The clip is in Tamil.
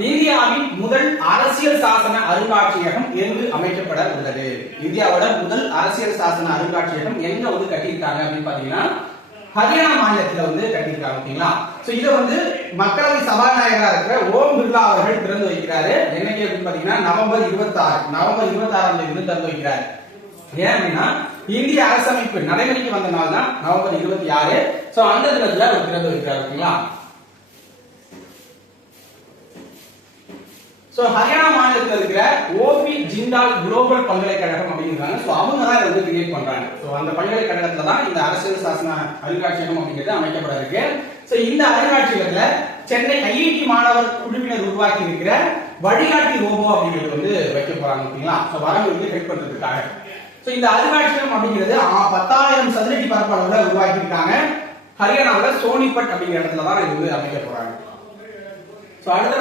இந்தியாவின் முதல் அரசியல் சாசன அருங்காட்சியகம் எங்கு அமைக்கப்பட உள்ளது? இந்தியாவோட முதல் அரசியல் சாசன அருங்காட்சியகம் எங்க வந்து கட்டியிருக்காங்க அப்படின்னு பாத்தீங்கன்னா ஹரியானா மாநிலத்துல வந்து கட்டியிருக்காங்க. ஓகேங்களா? சோ இத வந்து மக்களவை சபாநாயகரா இருக்கிற ஓம் பிர்லா அவர்கள் திறந்து வைக்கிறாரு. என்னைக்கு அப்படின்னு பாத்தீங்கன்னா நவம்பர் 26ஆம் தேதி திறந்து வைக்கிறாரு. ஏன் அப்படின்னா இந்திய அரசமைப்பு நடைமுறைக்கு வந்த நாள் தான் நவம்பர் 26. சோ அந்த தினத்துல அவர் திறந்து வைக்கிறார். ஓகேங்களா? சோ ஹரியானா மாநிலத்தில் இருக்கிற ஓபி ஜிண்டால் குளோபல் பல்கலைக்கழகம் அப்படிங்கிறாங்க. சோ அவங்க தான் இதை வந்து கிரியேட் பண்றாங்க. சோ அந்த பல்கலைக்கழகத்துல தான் இந்த அரசியல் சாசன அருங்காட்சியகம் அப்படிங்கிறது அமைக்கப்பட இருக்கு. சோ இந்த அருங்காட்சியகத்துல சென்னை ஐஐடி மாணவர் குழுவினர் உருவாக்கி இருக்கிற வழிகாட்டி ரோபோ அப்படிங்கிறது வந்து வைக்க போறாங்க. ஓகேங்களா? சோ வரவங்களுக்கு ஹெல்ப் பண்றதுக்காக. சோ இந்த அருங்காட்சியகம் அப்படிங்கிறது 10,000 சதுரடி பரப்பளவுல உருவாக்கி இருக்காங்க. ஹரியானாவில் சோனிபட் அப்படிங்கிற இடத்துல தான் இது வந்து அமைக்க போறாங்க. சோ அடுத்த